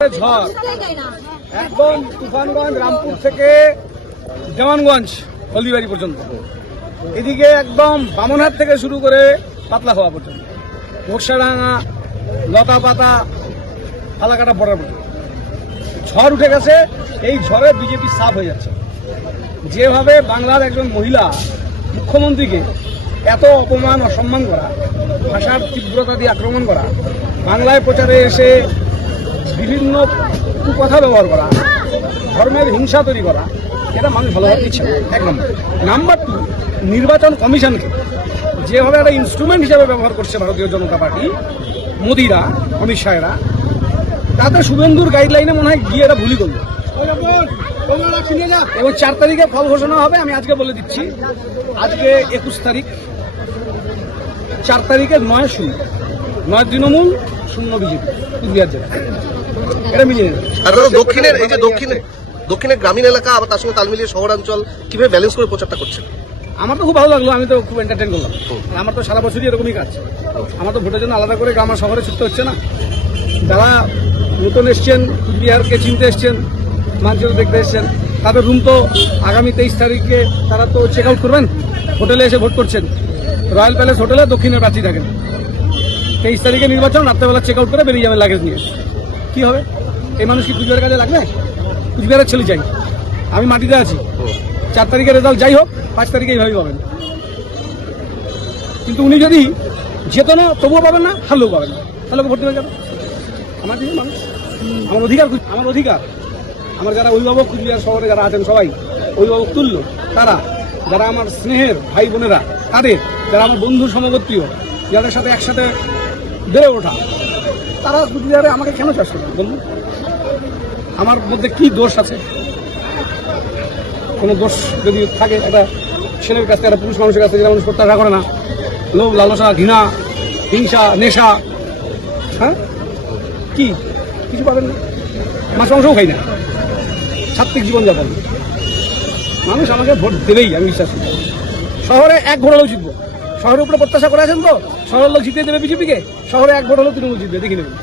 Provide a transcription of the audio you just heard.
ঝড় একদম তুফানগঞ্জ রামপুর থেকে দেওয়ানগঞ্জ হলদিবাড়ি পর্যন্ত, এদিকে একদম বামনহাট থেকে শুরু করে পাতলা হওয়া পর্যন্ত, ঘোষাডাঙ্গা, লতা পাতা, ফালাকাটা বর্ডার পর্যন্ত ঝড় উঠে গেছে। এই ঝড়ে বিজেপি সাফ হয়ে যাচ্ছে। যেভাবে বাংলার একজন মহিলা মুখ্যমন্ত্রীকে এত অপমান অসম্মান করা, ভাষার তীব্রতা দিয়ে আক্রমণ করা, বাংলায় প্রচারে এসে বিভিন্ন কথা ব্যবহার করা, ধর্মের হিংসা তৈরি করা, এটা মানুষ ভালোভাবে দিচ্ছে। এক নাম্বার টু, নির্বাচন কমিশনকে যেভাবে একটা ইনস্ট্রুমেন্ট হিসেবে ব্যবহার করছে ভারতীয় জনতা পার্টি, মোদিরা, অমিত শাহেরা, তাতে শুভেন্দুর গাইডলাইনে মনে হয় গিয়ে এরা ভুলই করলো। এবং 4 তারিখে ফল ঘোষণা হবে। আমি আজকে বলে দিচ্ছি, আজকে 21 তারিখ, 4 তারিখে 9 তৃণমূল, 0 বিজেপি, কুচবিহার জেলা। এটা মিলিয়ে দক্ষিণের এই যে দক্ষিণের গ্রামীণ এলাকা আবার তার সঙ্গে তাল মিলিয়ে শহরাঞ্চল কিভাবে ব্যালেন্স করে প্রচারটা করছে? আমার তো খুব ভালো লাগলো, আমি তো খুব এন্টারটেন করলাম। আমার তো সারা বছরই এরকমই কাজ। আমার তো ভোটের জন্য আলাদা করে গ্রাম আর শহরে ছুটতে হচ্ছে না। যারা নতুন এসছেন, কুচবিহারকে চিনতে এসছেন, মানচিত্র দেখতে এসছেন, তাদের রুম তো আগামী 23 তারিখে তারা তো চেক আউট করবেন। হোটেলে এসে ভোট করছেন, রয়্যাল প্যালেস হোটেলে দক্ষিণের প্রার্থী থাকেন। 23 তারিখে নির্বাচন, রাত্রেবেলা চেক আউট করে বেরিয়ে যাবেন লাগেজ নিয়ে। কি হবে? এই মানুষ কি কুচবিহারের কাজে লাগবে? কুচবিহারের ছেলে চাই। আমি মাটিতে আছি। 4 তারিখের রেজাল্ট যাই হোক, 5 তারিখে এইভাবেই পাবেন। কিন্তু উনি যদি যেত না, তবুও পাবেন না, হারলেও পাবেন না। তাহলে ভোট দেবেন কেন? আমার দিকে মানুষ, আমার অধিকার। আমার যারা অভিভাবক কুচবিহার শহরে যারা আছেন সবাই অভিভাবক তুল্য, তারা যারা আমার স্নেহের ভাই বোনেরা, তাদের যারা আমার বন্ধু সমগোত্রীয়, যাদের সাথে একসাথে বেড়ে ওঠা, তারা কুচবিহারে আমাকে কেন চাষ করবে বলুন? আমার মধ্যে কি দোষ আছে? কোনো দোষ যদি থাকে, একটা ছেলের কাছ থেকে, একটা পুরুষ মানুষের কাছ থেকে যেটা মানুষ প্রত্যাশা করে না, লোভ, লালসা, ঘৃণা, হিংসা, নেশা, হ্যাঁ, কি কিছু পাবেন না। মাছ মাংসও খাই না, সাত্ত্বিক জীবনযাপন। মানুষ আমাকে ভোট দেবেই, আমি বিশ্বাস করি। শহরে 1 ভোট হলেও জিতবো। শহরের উপরে প্রত্যাশা করে আছেন তো, শহরের লোক জিতে দেবে বিজেপিকে। শহরে 1 ভোট হলেও তৃণমূল জিতবে, দেখে নেবেন।